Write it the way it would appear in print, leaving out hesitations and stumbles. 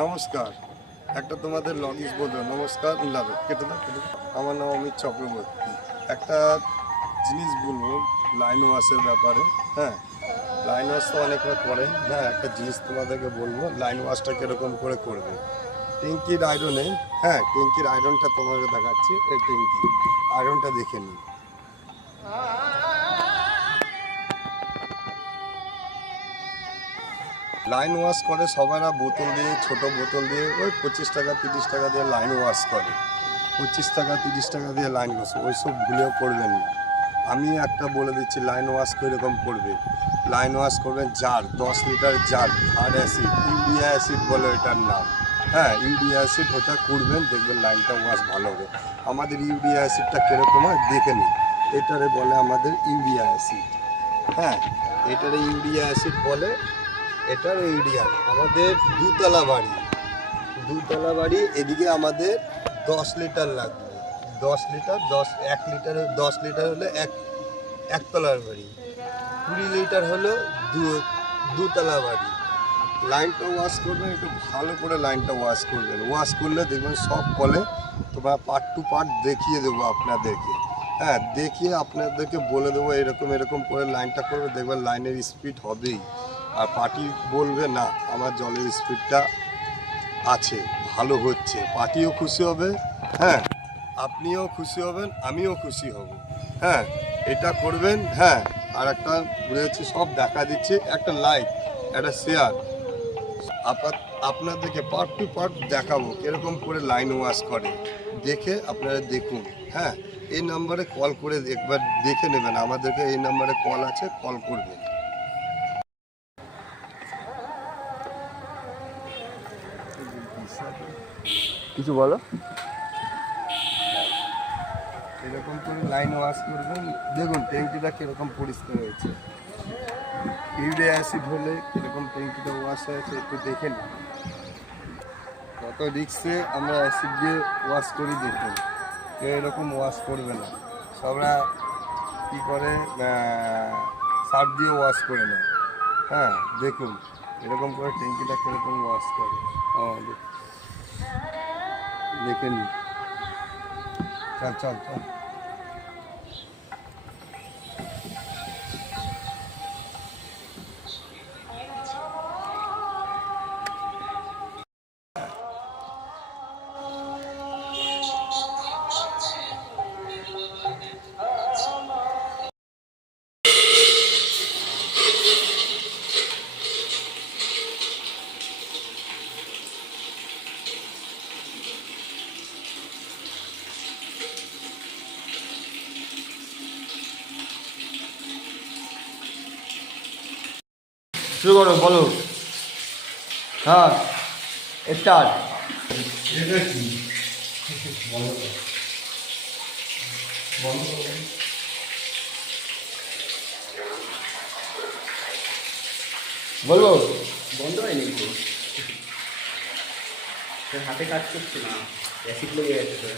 নমস্কার, একটা তোমাদের লগিস বলবো। নমস্কার, লাভ কেটে দাও। আমার নাম অমিত চক্রবর্তী। একটা জিনিস বলবো লাইন ওয়াশের ব্যাপারে। হ্যাঁ, লাইন ওয়াশ তো অনেকরা করেন। হ্যাঁ, একটা জিনিস তোমাদেরকে বলবো, লাইন ওয়াশটা কীরকম করে করবে। ট্যাঙ্কির আয়রনে, হ্যাঁ ট্যাঙ্কির আয়রনটা তোমাকে দেখাচ্ছি। এই ট্যাঙ্কি আয়রনটা দেখে নিই। লাইন ওয়াশ করে সবাইরা বোতল দিয়ে, ছোট বোতল দিয়ে ওই 25 টাকা 30 টাকা দিয়ে লাইন ওয়াশ করে। 25 টাকা 30 টাকা দিয়ে লাইন ওয়াশ, ওইসব ভুলেও করবেন না। আমি একটা বলে দিচ্ছি লাইন ওয়াশ কীরকম করবে। লাইন ওয়াশ করবেন জার, 10 লিটার জার, আর অ্যাসিড, ইউরিয়া অ্যাসিড বলে এটার নাম। হ্যাঁ, ইউরিয়া অ্যাসিড ওটা করবেন, দেখবেন লাইনটা ওয়াশ ভালো হবে। আমাদের ইউরিয়া অ্যাসিডটা কীরকম হয় দেখে নিন। এটারে বলে আমাদের ইউরিয়া অ্যাসিড। হ্যাঁ, এটারে ইউরিয়া অ্যাসিড বলে। এটার এরিয়া আমাদের দুতলা বাড়ি, এদিকে আমাদের 10 লিটার লাগবে। 10 লিটার 1 লিটার 10 লিটার হলে একতলার বাড়ি, 20 লিটার হলো দুতলা বাড়ি। লাইনটা ওয়াশ করবেন, একটু ভালো করে লাইনটা ওয়াশ করবেন। ওয়াশ করলে দেখবেন সব কলে তোমরা পার্ট টু পার্ট দেখিয়ে দেবো আপনাদেরকে। হ্যাঁ, দেখিয়ে আপনাদেরকে বলে দেবো এরকম করে লাইনটা করবে, দেখবেন লাইনের স্পিড হবেই। আর পার্টি বলবে না আমার জলের স্পিডটা আছে, ভালো হচ্ছে। পার্টিও খুশি হবে, হ্যাঁ আপনিও খুশি হবেন, আমিও খুশি হব। হ্যাঁ, এটা করবেন। হ্যাঁ, আর একটা বলেছি, সব দেখা দিচ্ছে, একটা লাইক, একটা শেয়ার, আপনাদেরকে পার্ট টু পার্ট দেখাবো কীরকম করে লাইন ওয়াশ করে। দেখে আপনারা দেখুন। হ্যাঁ, এই নাম্বারে কল করে একবার দেখে নেবেন। আমাদেরকে এই নাম্বারে কল আছে, কল করবেন। কিছু বলো। এরকম করে লাইন ওয়াশ করবেন, দেখুন ট্যাঙ্কিটা কীরকম পরিষ্কার হয়েছে। ইউরিয়া অ্যাসিড হলে কীরকম ট্যাঙ্কিটা ওয়াশ হয়েছে একটু দেখে নিন। কত রিক্সে আমরা অ্যাসিড দিয়ে ওয়াশ করি, দেখুন। কেউ এরকম ওয়াশ করবে না, সবরা কী করে সার্ফ দিয়ে ওয়াশ করে নেয়। হ্যাঁ, দেখুন এরকম করে ট্যাঙ্কিটা কীরকম ওয়াশ করে দেখে নিন। চল। শুরু করো, বলো। হ্যাঁ, স্টার্ট। এটা কি বলবো। বন্ধ হয়নি তো, হাতে কাজ করছে না, অ্যাসিড লেগে যাচ্ছে।